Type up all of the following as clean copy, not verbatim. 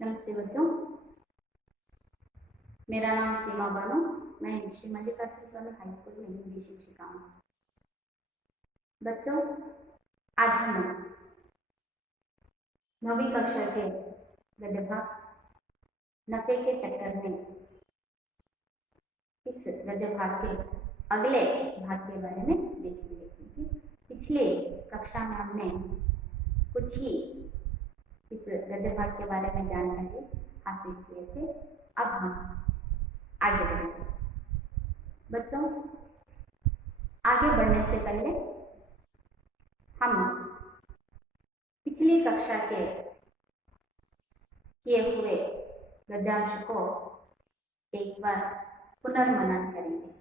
नमस्ते बच्चों, मेरा नाम सीमा बानो। मैं श्री मल्लिकार्जुन स्वामी हाई स्कूल में हिंदी शिक्षिका हूँ। बच्चों, आज हम 9वीं कक्षा के गद्य भाग नफे के चक्कर में इस गद्य भाग के अगले भाग के बारे में देखेंगे, क्योंकि पिछले कक्षा में हमने कुछ ही इस गद्य भाग के बारे में जानकारी हासिल किए थे। अब हम आगे बढ़ेंगे। बच्चों, आगे बढ़ने से पहले हम पिछली कक्षा के किए हुए गद्यांश को एक बार पुनर्मनन करेंगे।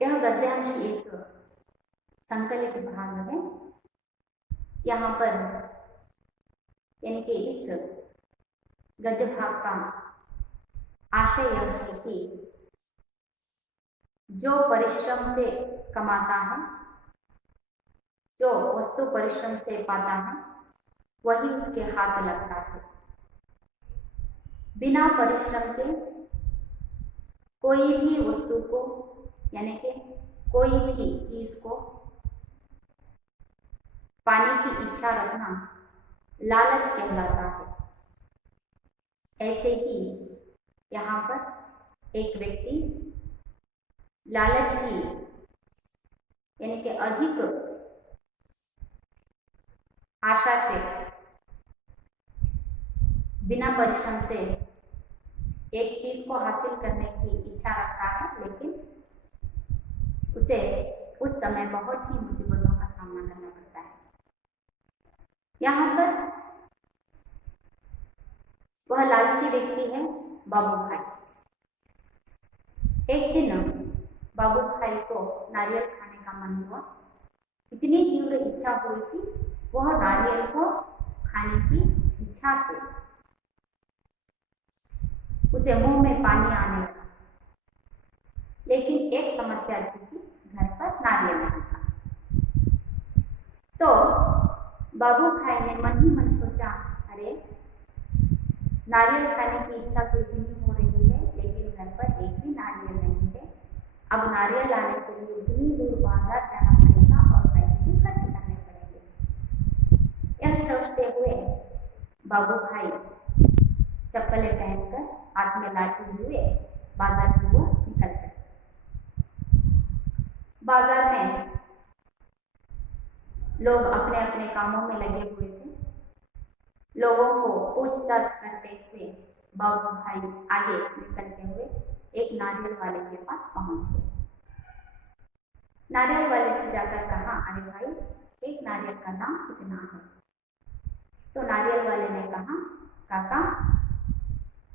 यह गद्यांश एक संकलित भाग है। यहाँ पर यानी कि इस गद्य भाग का आशय यह है कि जो परिश्रम से कमाता है, जो वस्तु परिश्रम से पाता है, वही उसके हाथ लगता है। बिना परिश्रम के कोई भी वस्तु को यानी कि कोई भी चीज को पाने की इच्छा रखना लालच कहलाता है। ऐसे ही यहाँ पर एक व्यक्ति लालच की यानी कि अधिक आशा से बिना परिश्रम से एक चीज को हासिल करने की इच्छा रखता है, लेकिन उसे उस समय बहुत ही मुसीबतों का सामना करना पड़ता है। यहाँ पर वह लालची व्यक्ति है बाबू भाई। एक दिन बाबू भाई को नारियल खाने का मन हुआ। इतनी तीव्र इच्छा हुई कि वह नारियल को खाने की इच्छा से उसे मुंह में पानी आने लगा। लेकिन एक समस्या थी कि घर पर नारियल नहीं था। तो बाबू भाई ने मन ही मन सोचा, अरे नारियल खाने की इच्छा तो इतनी हो रही है, लेकिन घर पर एक भी नारियल नहीं है। अब नारियल लाने के लिए इतनी दूर बाजार जाना पड़ेगा और पैसे भी खर्च करने पड़ेंगे। यह सोचते हुए बाबू भाई चप्पलें पहनकर हाथ में लाठी हुए बाजार की ओर निकल गए। बाजार में लोग अपने अपने कामों में लगे हुए थे। लोगों को पूछताछ करते हुए बाबू भाई आगे निकलते हुए एक नारियल वाले के पास पहुंच गए। नारियल वाले से जाकर कहा, अरे भाई, एक नारियल का दाम कितना है? तो नारियल वाले ने कहा, काका,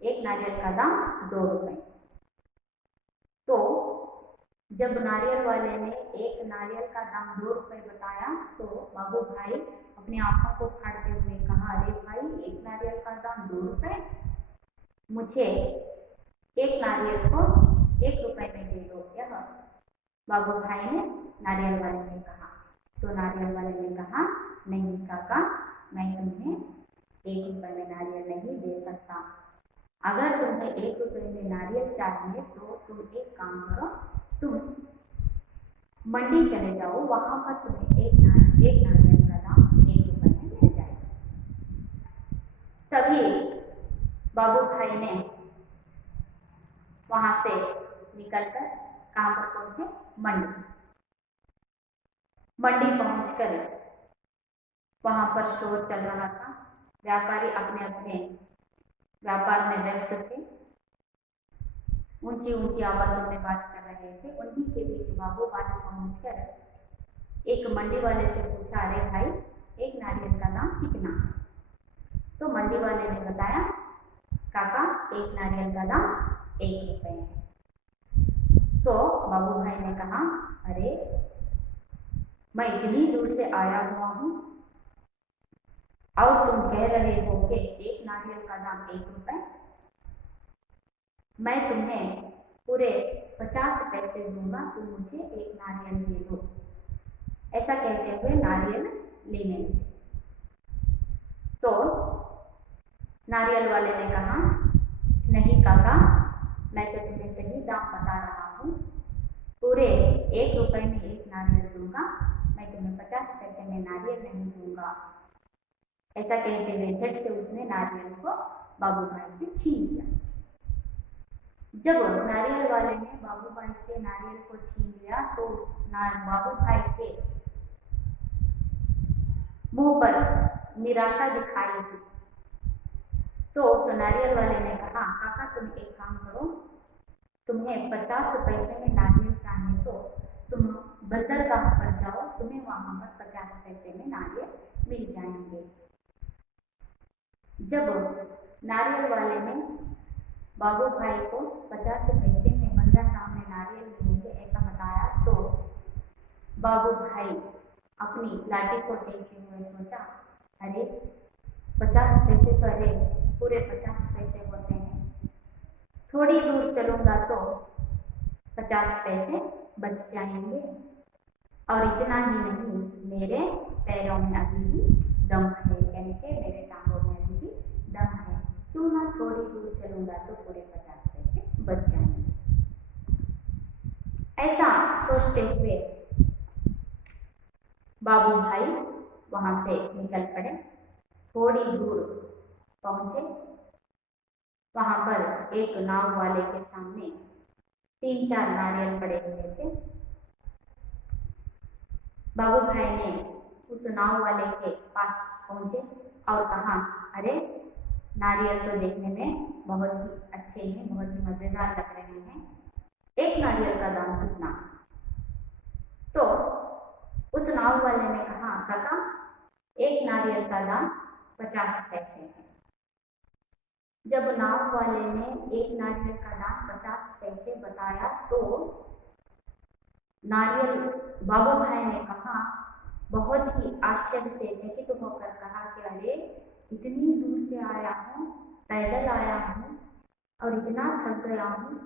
एक नारियल का दाम 2 रुपए। तो जब नारियल वाले ने एक नारियल का दाम 2 रुपए बताया, तो बाबू भाई अपनी आंखों को फाड़ते हुए कहा, अरे भाई, एक नारियल का दाम 2 रुपए, मुझे एक नारियल को 1 रुपए में दे दो। यह बाबू भाई ने नारियल वाले से कहा। तो नारियल वाले ने कहा, नहीं काका, मैं तुम्हें 1 रुपए में नारियल नहीं दे सकता। अगर तुम्हें 1 रुपए में नारियल चाहिए तो तुम एक काम करो, तुम मंडी चले जाओ, वहां पर तुम्हें एक नारियल का दाम 1 रुपए में मिल जाएगा। तभी बाबू भाई ने वहां से निकलकर कहां पर पहुंचे? मंडी। मंडी पहुंचकर वहां पर शोर चल रहा था। व्यापारी अपने अपने व्यापार में व्यस्त थे, ऊंची ऊंची आवाजों में बात कर रहे थे। उन्हीं के बीच बाबू भाई पहुंचकर एक मंडी वाले से पूछा, अरे भाई, एक नारियल का दाम कितना है? तो मंडी वाले ने बताया, काका, एक नारियल का दाम 1 रुपए है। तो बाबू भाई ने कहा, अरे मैं इतनी दूर से आया हुआ हूं और तुम कह रहे हो कि एक नारियल का दाम 1 रुपए, मैं तुम्हें पूरे 50 पैसे दूंगा, तुम मुझे एक नारियल दे दो। ऐसा कहते हुए नारियल लेने लगे। तो नारियल वाले ने कहा, नहीं काका, मैं तो तुम्हें सही दाम बता रहा हूँ, पूरे 1 रुपए में 1 नारियल दूंगा, मैं तुम्हें 50 पैसे में नारियल नहीं दूंगा। ऐसा कहते हुए झट से उसने नारियल को बाबू भाई से छीन लिया। जब नारियल वाले ने बाबू भाई से नारियल को छीन लिया तो बाबू भाई के मुंह पर निराशा दिखाई दी। तो उस नारियल वाले ने कहा, काका तुम एक काम करो, तुम्हें 50 पैसे में नारियल चाहिए तो तुम बंदरगाह पर जाओ, तुम्हें वहां पर 50 पैसे में नारियल मिल जाएंगे। जब नारियल वाले ने बाबू भाई को 50 पैसे में बंदरगाह में नारियल मिलेंगे ऐसा बताया तो बाबू भाई अपनी लाठी को देखते हुए सोचा, अरे 50 पैसे तो अरे पूरे 50 पैसे होते हैं, थोड़ी दूर चलूंगा तो 50 पैसे बच जाएंगे, और इतना ही नहीं, मेरे पैरों में अभी भी दम है, यानी कि मेरे टांगों में अभी भी दम है, क्यों ना थोड़ी दूर चलूंगा तो पूरे 50 पैसे बच जाएंगे। ऐसा सोचते हुए बाबू भाई वहां से निकल पड़े, थोड़ी दूर पहुंचे, वहां पर एक नाव वाले के सामने 3-4 नारियल पड़े हुए थे। बाबू भाई ने उस नाव वाले के पास पहुंचे और कहा, अरे नारियल तो देखने में बहुत ही अच्छे हैं, बहुत ही मजेदार लग रहे हैं, एक नारियल का दाम कितना? तो उस नाव वाले ने कहा, काका एक नारियल का दाम 50 पैसे है। जब नाव वाले ने एक नारियल का दाम 50 पैसे बताया तो नारियल बाबू भाई ने कहा, बहुत ही आश्चर्य से चकित होकर कहा कि अरे इतनी दूर से आया हूँ, पैदल आया हूँ और इतना थक गया हूँ,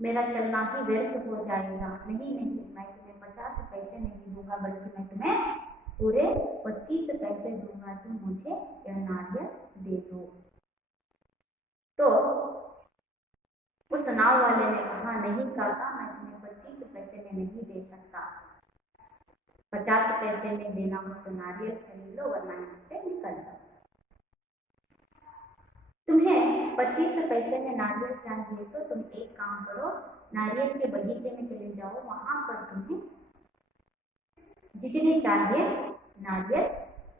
मेरा चलना ही व्यर्थ हो जाएगा। नहीं नहीं, मैं तुम्हें 50 पैसे नहीं दूंगा, बल्कि मैं तुम्हें पूरे 25 पैसे दूंगा, तुम मुझे यह नारियल दे दो। तो उस नाव वाले ने कहा, नहीं काका, मैं तुम्हें 25 पैसे में नहीं दे सकता, 50 पैसे में देना हो तो नारियल खरीद लो, वरना यहाँ से निकल जाओ। तुम्हें 25 पैसे में नारियल चाहिए तो तुम एक काम करो, नारियल के बगीचे में चले जाओ, वहां पर तुम्हें जितने चाहिए नारियल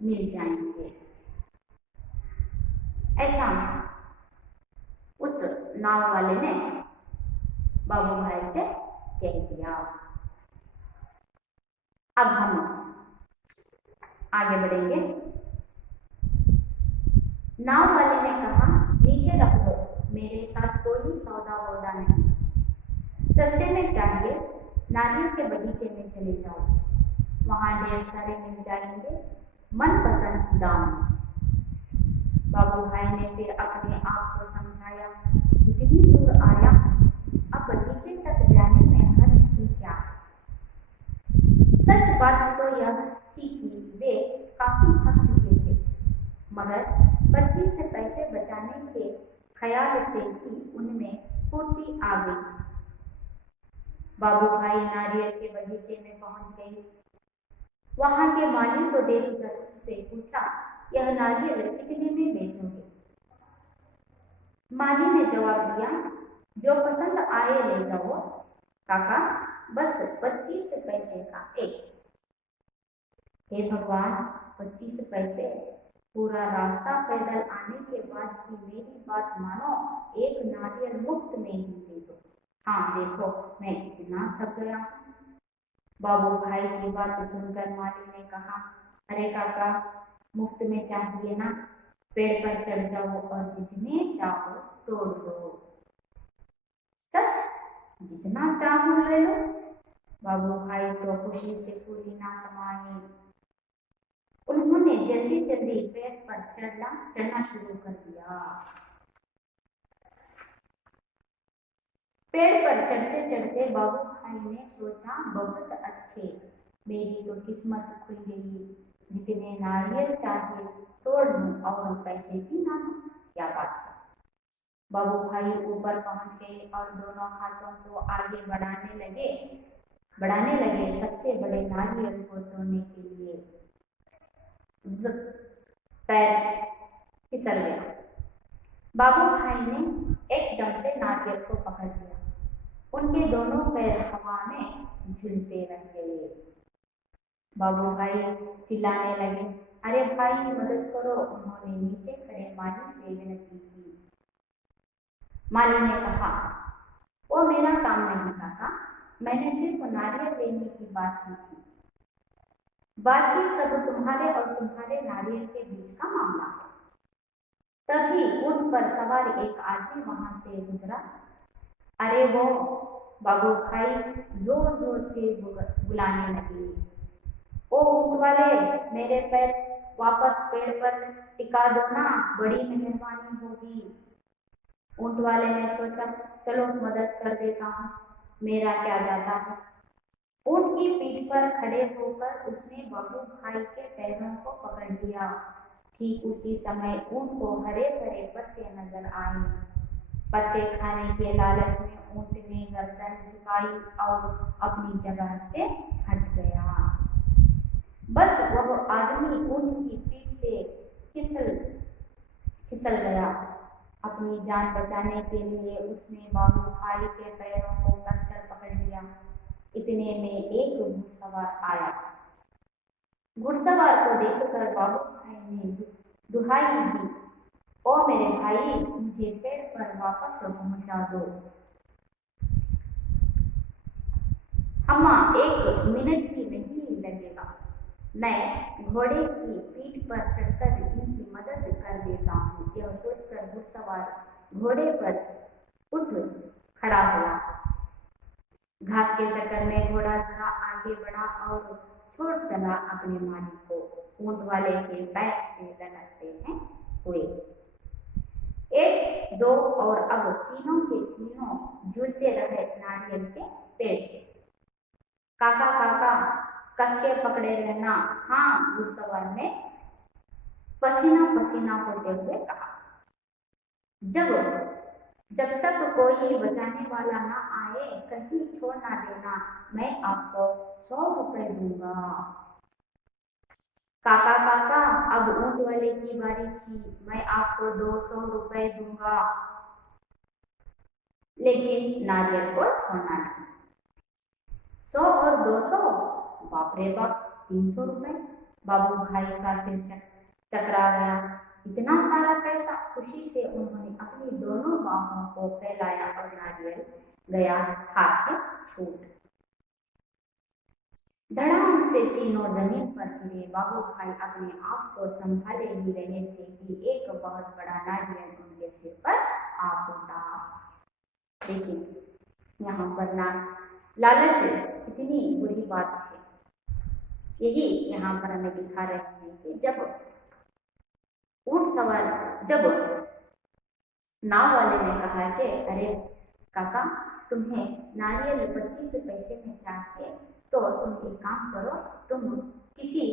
मिल जाएंगे। ऐसा उस नाव वाले ने बाबू भाई से कह दिया। अब हम आगे बढ़ेंगे। नाव वाले ने कहा, नीचे रख दो, मेरे साथ कोई सौदा वौदा नहीं, सस्ते में चाहिए नारियल के बगीचे में चले जाओ, वहां ढेर सारे मिल जाएंगे, मनपसंद दाम। बाबू भाई ने फिर अपने आप को समझाया, इतनी दूर आया, अब बगीचे तक जाने में हर्ज की क्या है। सच बात तो यह थी कि वे काफी थक चुके थे, मगर 25 पैसे बचाने के ख्याल से ही उनमें फुर्ती आ गई। बाबू भाई नारियल के बगीचे में पहुंच गए। वहां के माली को देखकर उससे पूछा, यह नारियल कितने में बेचोगे? माली ने जवाब दिया, जो पसंद आए ले जाओ काका, बस 25 पैसे का एक। हे भगवान, 25 पैसे? पूरा रास्ता पैदल आने के बाद भी मेरी बात मानो, एक नारियल मुफ्त में ही दे दो। हाँ देखो, मैं कितना थक गया। बाबू भाई की बात सुनकर माली ने कहा, अरे काका, मुफ्त में चाहिए ना, पेड़ पर चढ़ जाओ और जितने चाहो तोड़ लो। सच? जितना चाहो ले लो? बाबू भाई तो खुशी से फूली ना समाये। उन्होंने जल्दी जल्दी पेड़ पर चढ़ना शुरू कर दिया। पेड़ पर चढ़ते चढ़ते बाबू भाई ने सोचा, बहुत अच्छे, मेरी तो किस्मत खुल गई, जितने नारियल चाहिए तोड़ लूं और पैसे भी ना दूं, क्या बाबू भाई ऊपर पहुंच गए और दोनों हाथों को आगे बढ़ाने लगे सबसे बड़े नारियल को तोड़ने के लिए। पैर फिसल गया। बाबू भाई ने एकदम से नारियल को पकड़ लिया। उनके दोनों पैर हवा में झूलते रह गए। बाबू भाई चिल्लाने लगे, अरे भाई मदद करो। उन्होंने नीचे खड़े माली से विनती की। माली ने कहा, वो मेरा काम नहीं काका, मैंने सिर्फ नारियल लेने की बात की थी। बाकी सब तुम्हारे और तुम्हारे नारियल के बीच का मामला है। तभी ऊंट पर सवार एक आदमी वहां से गुजरा। अरे वो, बाबू भाई जोर जोर से बुलाने लगे, ओ ऊंट वाले, मेरे पैर वापस पेड़ पर टिका दो ना, बड़ी मेहरबानी होगी। ऊंट वाले ने सोचा, चलो मदद कर देता हूँ, मेरा क्या जाता है। ऊंट की पीठ पर खड़े होकर उसने बाबू भाई के पैरों को पकड़ लिया। ठीक उसी समय ऊंट को हरे भरे पत्ते नजर आए। पत्ते खाने के लालच में ऊंट ने गर्दन झुकाई और अपनी जगह से हट गया। बस वह आदमी ऊंट की पीठ से फिसल गया। अपनी जान बचाने के लिए उसने बाबू भाई के पैरों को कसकर पकड़ लिया। इतने में एक घुड़सवार आया। घुड़सवार को देखकर बाबू भाई ने दुहाई दी, ओ मेरे भाई, मुझे पेड़ पर वापस पहुंचा दो। अम्मा, एक मिनट भी नहीं लगेगा, मैं घोड़े की पीठ पर चढ़कर इनकी मदद कर देता हूँ। यह सोचकर घुड़सवार घोड़े पर उठ खड़ा हुआ। घास के चक्कर में घोड़ा जरा आगे बढ़ा और छोड़ चला अपने मालिक को, ऊंट वाले के पैर से लटकते हैं हुए। एक, दो और अब तीनों के तीनों झूलते रहे नारियल के पेड़ से। काका काका, कस के पकड़े रहना। हाँ, घुड़सवार ने पसीना पसीना होते हुए कहा। जब तक कोई बचाने वाला ना आए कहीं छोड़ ना देना, मैं आपको 100 रुपए दूंगा। काका काका, अब ऊंट वाले की बारी थी, मैं आपको 200 रुपए दूंगा, लेकिन नारियल को छोड़ना नहीं। 100 और 200, बाप रे बाप, 300 रुपए। बाबू भाई का सिर चकरा गया। इतना सारा पैसा! खुशी से उन्होंने अपनी दोनों बाहों को फैलाया और नारियल गया हाथ से छूट। धड़ाम से तीनों जमीन पर गिरे। बाबू भाई अपने आप को संभाले ही रहे थे कि एक बहुत बड़ा नारियल उनके सिर पर आ फूटा। देखिए, यहाँ पर ना लालच इतनी बुरी बात है। यही यहाँ पर हमें दिखा रहे हैं कि जब नाव वाले ने कहा कि अरे काका, तुम्हें नारियल 25 पैसे में चाहिए, तो तुम एक काम करो, तुम किसी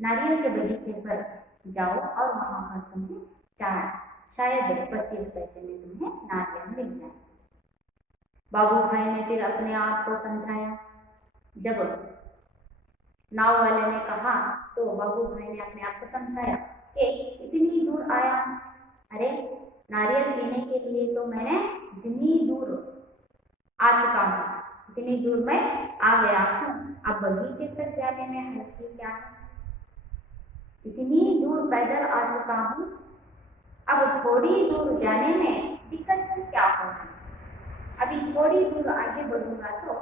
नारियल के बगीचे पर जाओ और वहां पर तुम्हें शायद 25 पैसे में तुम्हें नारियल मिल जाए। बाबू भाई ने फिर अपने आप को समझाया। जब नाव वाले ने कहा तो बाबू भाई ने अपने आप को समझाया कि इतनी दूर आया हूं, अरे नारियल पीने के लिए तो मैंने इतनी दूर आ चुका हूँ, इतनी दूर मैं आ गया हूँ, अब बगीचे तक जाने में हर्ष क्या है? इतनी दूर पैदल आ चुका हूँ, अब थोड़ी दूर जाने में दिक्कत क्या होगी? अभी थोड़ी दूर आगे बढ़ूंगा तो।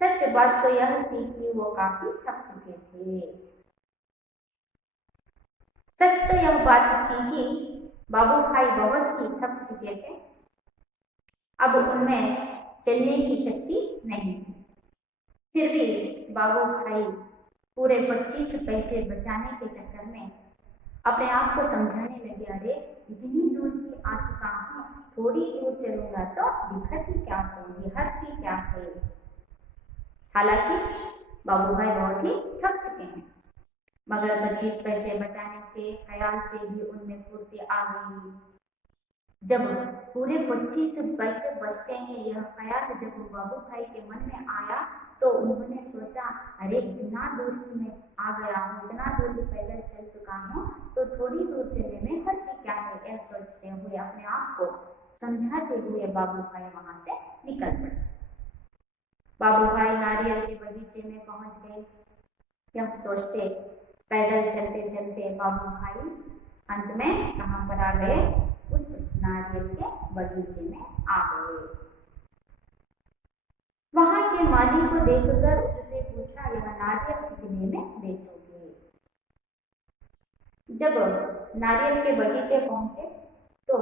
सच बात तो यह थी कि वो काफी थक चुके थे। सच तो यह बात थी कि बाबू भाई बहुत ही थक चुके थे, अब उनमें चलने की शक्ति नहीं थी। फिर भी बाबू भाई पूरे 25 पैसे बचाने के चक्कर में अपने आप को समझाने लगे, अरे इतनी दूर की आ चुका हूँ, थोड़ी दूर चलूंगा तो दिक्कत ही क्या होगी, हर्ष ही क्या है। हालांकि बाबू भाई बहुत ही थक चुके हैं, मगर 25 पैसे बचाने के ख्याल से भी उनमें फुर्ती आ गई। जब पूरे 25 पैसे बचते हैं, यह ख्याल जब बाबू भाई के मन में आया तो उन्होंने सोचा, अरे इतना दूर ही मैं आ गया हूँ, इतना दूर ही पैदल चल चुका हूँ, तो थोड़ी दूर चलने में हर्ज क्या है, यह सोचते हुए अपने आप को समझाते हुए बाबू भाई वहां से निकल पड़े। बाबू भाई नारियल के बगीचे में पहुंच गए। क्या सोचते, पैदल चलते चलते बाबू भाई अंत में कहाँ पर आ गए, उस नारियल के बगीचे में आ गए। वहां के माली को देखकर उससे पूछा, यह नारियल कितने में बेचोगे? जब नारियल के बगीचे पहुंचे तो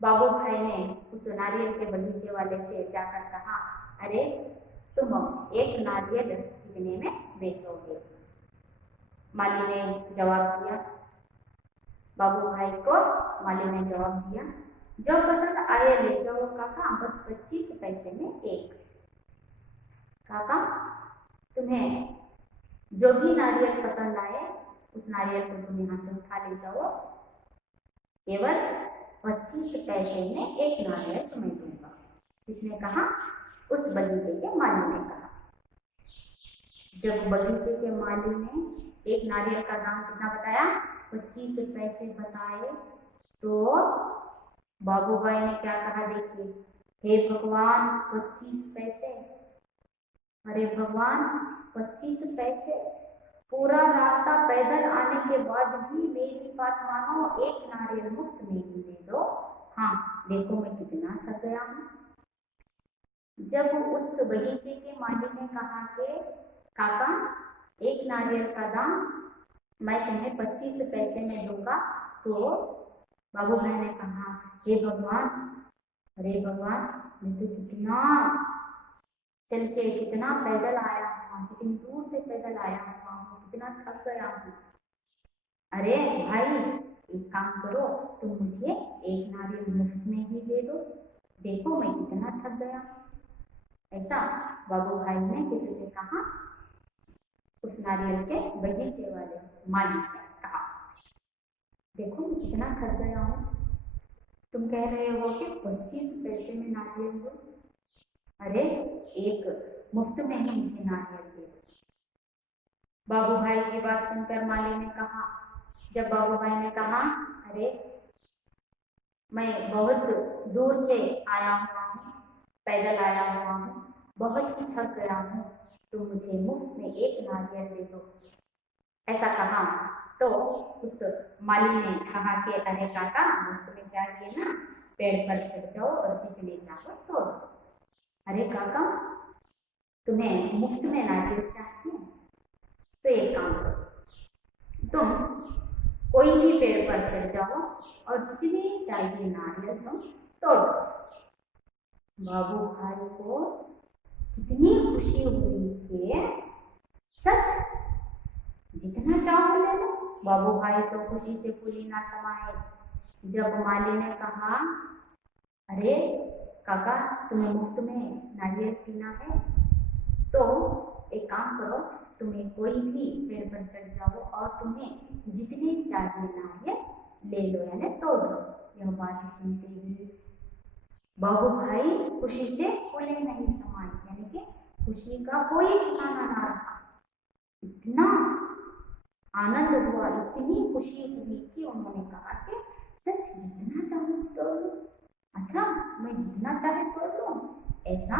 बाबू भाई ने उस नारियल के बगीचे वाले से जाकर कहा, अरे तुम एक नारियल कितने में बेचोगे? माली ने जवाब दिया, बाबू भाई को माली ने जवाब दिया, जो पसंद आए ले जाओ काका, बस 25 पैसे में एक। काका तुम्हें जो भी नारियल पसंद आए उस नारियल को तुम यहाँ से उठा ले जाओ, केवल 25 पैसे में एक नारियल तुम्हें दूंगा। किसने कहा? उस बगीचे के माली ने कहा। जब बगीचे के माली ने एक नारियल का दाम कितना बताया, 25 पैसे बताए, तो बाबू भाई ने क्या कहा, देखिए, हे भगवान 25 पैसे, अरे भगवान 25 पैसे, पूरा रास्ता पैदल आने के बाद भी मेरी बात मानो, एक नारियल मुफ्त में ही दे दो। हाँ देखो मैं कितना थक गया हूँ। जब उस बगीचे के मालिक ने कहा कि काका एक नारियल का दाम मैं तुम्हें 25 पैसे में दूंगा, तो बाबू भाई ने कहा, हे भगवान, अरे भगवान, मैं तो कितना चल के, कितना पैदल आया हूँ, कितनी दूर से पैदल आया हूँ, कितना थक गया हूँ। अरे भाई एक काम करो, तुम मुझे एक नारियल मुफ्त में ही दे दो, देखो मैं कितना थक गया। ऐसा बाबू भाई ने किसी से कहा, उस नारियल के बगीचे वाले माली से कहा, देखो मैं कितना थक गया हूँ, तुम कह रहे हो कि 25 पैसे में नारियल दो, अरे एक मुफ्त में ही मुझे नारियल दे दो। बाबू भाई की बात सुनकर माली ने कहा, जब बाबू भाई ने कहा, अरे मैं बहुत दूर से आया हुआ हूँ, पैदल आया हुआ हूँ, बहुत ही थक गया हूँ, तो मुझे मुफ्त में एक नारियल दे दो, ऐसा कहा। तो उस माली ने कहा कि अरे काका मुफ्त में जाके ना पेड़ पर चढ़ जाओ और जितने चाहो तोड़ दो। अरे काका तुम्हें मुफ्त में नारियल चाहिए, तो एक काम करो, तुम कोई भी पेड़ पर चढ़ जाओ और जितने चाहिए नारियल तुम तोड़ दो। बाबू भाई को कितनी खुशी हुई कि सच जितना चाहो ले लो। बाबू भाई तो खुशी से फूली ना समाये। जब माली ने कहा, अरे काका तुम्हें मुफ्त में नारियल पीना है, तो एक काम करो, तुम्हें कोई भी पेड़ पर चढ़ जाओ और तुम्हें जितने चाहिए नारियल ले लो, यानी तोड़ दो। यह बात सुनते ही बाबू भाई खुशी से फूले नहीं समाये, यानी कि खुशी का कोई ठिकाना ना रहा। इतना आनंद हुआ, इतनी खुशी हुई कि उन्होंने कहा कि सच जितना चाहे तोड़ दो। अच्छा मैं जितना चाहे तोड़ लूं, ऐसा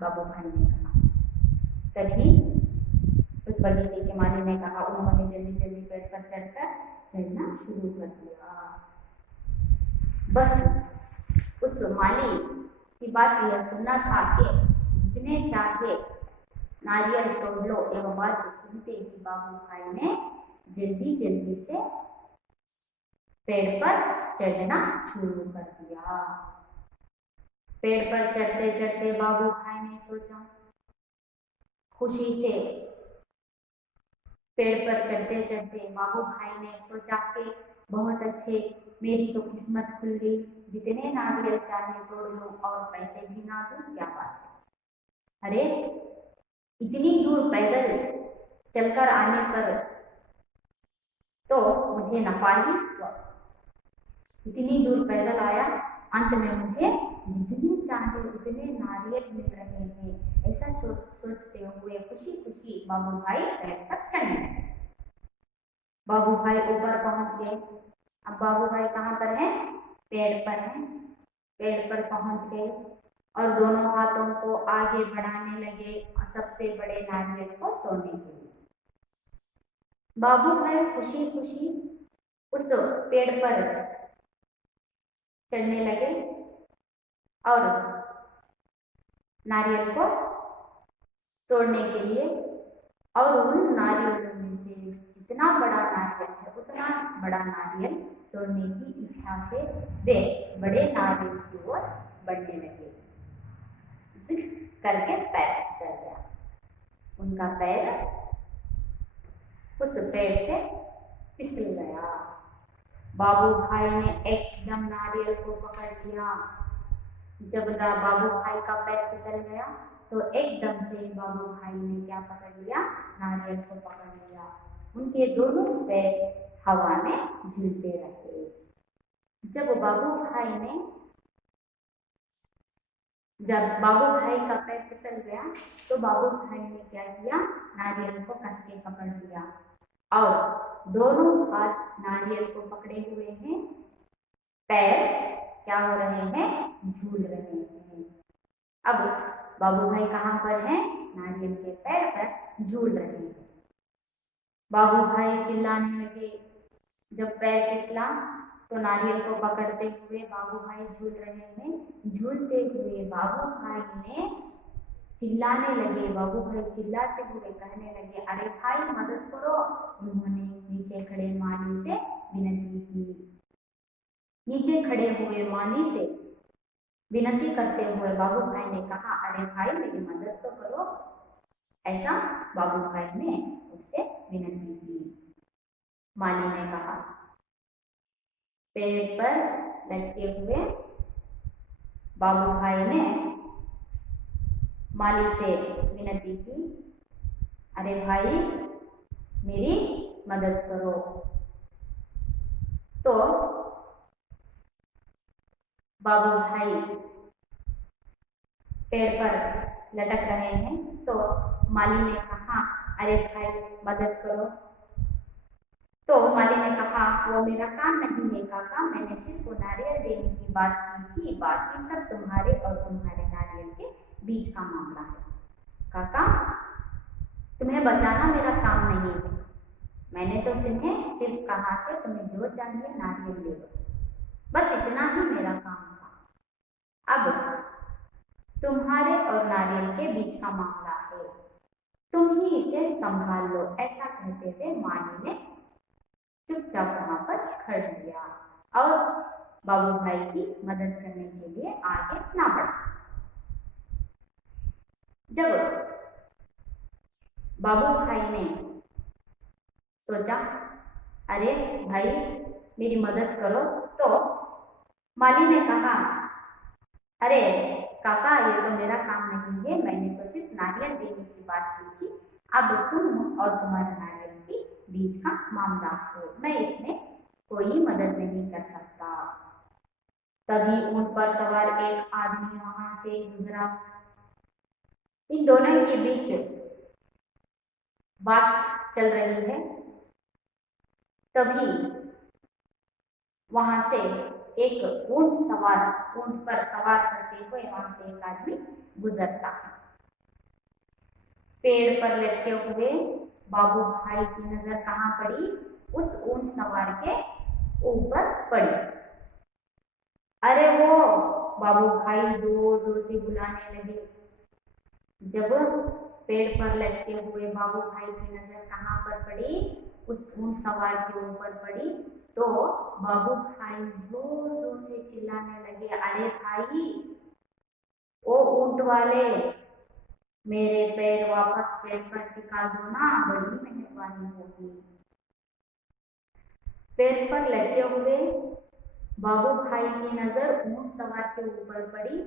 बाबू भाई ने कहा। तभी उस बगीचे के माली ने कहा, उन्होंने जल्दी जल्दी पेड़ पर चढ़कर चढ़ना शुरू कर दिया। बस उस माली की बात यह सुनना था कि जितने चाहे नारियल तोड़ लो। यह बात सुनते ही बाबू भाई ने जल्दी जल्दी से पेड़ पर चढ़ना शुरू कर दिया। पेड़ पर चढ़ते चढ़ते बाबू भाई ने सोचा, खुशी से पेड़ पर चढ़ते चढ़ते बाबू भाई ने सोचा कि बहुत अच्छे, मेरी तो किस्मत खुल गई, जितने नारियल चाहे तोड़ लूं और पैसे भी ना दूं, क्या बात है। अरे इतनी दूर पैदल चलकर आने पर तो मुझे नफा ही हुआ। इतनी दूर पैदल आया अंत में मुझे जितने चाहे उतने नारियल मिल रहे हैं। ऐसा सोचते हुए खुशी खुशी बाबू भाई पेड़ तक चढ़ने लगे। बाबू भाई ऊपर पहुंच गए। अब बाबू भाई कहाँ पर है? पेड़ पर है। पेड़ पर पहुंच गए और दोनों हाथों को आगे बढ़ाने लगे सबसे बड़े नारियल को तोड़ने के लिए। बाबू भाई खुशी खुशी उस पेड़ पर चढ़ने लगे और नारियल को तोड़ने के लिए, और उन नारियलों में से जितना बड़ा नारियल है उतना बड़ा नारियल तोड़ने की इच्छा से वे बड़े नारियल की ओर बढ़ने लगे। करके पैर फिसल गया। उनका पैर उस पेड़ से फिसल गया। बाबू भाई ने एकदम नारियल को पकड़ लिया। जब बाबू भाई का पैर फिसल गया तो एकदम से बाबू भाई ने क्या पकड़ लिया? नारियल को पकड़ लिया। उनके दोनों पैर हवा में झूलते रहे। जब बाबू भाई का पैर फिसल गया तो बाबू भाई ने क्या किया? नारियल को कस के पकड़ लिया और दोनों हाथ नारियल को पकड़े हुए हैं। पैर क्या हो रहे हैं? झूल रहे हैं। अब बाबू भाई कहाँ पर हैं? नारियल के पेड़ पर झूल रहे हैं। बाबू भाई चिल्लाने लगे। जब पैर फिसला तो नारियल को पकड़ते हुए बाबू भाई झूल रहे हैं। झूलते हुए बाबू भाई ने चिल्लाने लगे। बाबू भाई चिल्लाते हुए कहने लगे, अरे भाई मदद करो। उन्होंने नीचे खड़े माली से विनती की। नीचे खड़े हुए माली से विनती करते हुए बाबू भाई ने कहा, अरे भाई मेरी मदद तो करो। ऐसा बाबू भाई ने उससे विनती की। माली ने कहा, पेड़ पर लटके हुए बाबू भाई ने माली से विनती की, अरे भाई मेरी मदद करो। तो बाबू भाई पेड़ पर लटक रहे हैं तो माली ने कहा, अरे भाई मदद करो। तो माली ने कहा, वो मेरा काम नहीं है काका, मैंने सिर्फ नारियल देने की बात की थी, बाकी सब तुम्हारे और तुम्हारे नारियल के बीच का मामला है। काका तुम्हें बचाना मेरा काम नहीं है, मैंने तो तुम्हें सिर्फ कहा कि तुम्हें जो चाहिए नारियल ले लो, बस इतना ही मेरा काम था। अब तुम्हारे और नारियल के बीच का मामला है, तुम ही इसे संभाल लो। ऐसा कहते हुए माली ने चुपचाप वहां पर खड़ लिया और बाबू भाई की मदद करने के लिए आगे ना बढ़ा। जब बाबू भाई ने सोचा, अरे भाई मेरी मदद करो, तो माली ने कहा, अरे काका ये तो मेरा काम नहीं है, मैंने तो सिर्फ नारियल देने की बात की थी, अब तुम और तुम्हारे नारियल के बीच का मामला है, मैं इसमें कोई मदद नहीं कर सकता। तभी ऊंट पर सवार एक आदमी वहां से गुजरा। इन दोनों के बीच बात चल रही है। तभी वहां से एक ऊंट पर सवार करते हुए वहां से एक आदमी गुजरता है। पेड़ पर लटके हुए बाबू भाई की नजर कहाँ पड़ी? उस ऊंट सवार के ऊपर पड़ी। अरे वो बाबू भाई जोर जोर से बुलाने लगे। जब पेड़ पर लटके हुए बाबू भाई की नजर कहाँ पर पड़ी? उस ऊंट सवार के ऊपर पड़ी। तो बाबू भाई जोर जोर से चिल्लाने लगे, अरे भाई ओ ऊंट वाले, मेरे पैर वापस पेड़ पर टिका दो ना, बड़ी मेहरबानी होगी। पेड़ पर लटके हुए बाबू भाई की नजर ऊंट सवार के ऊपर पड़ी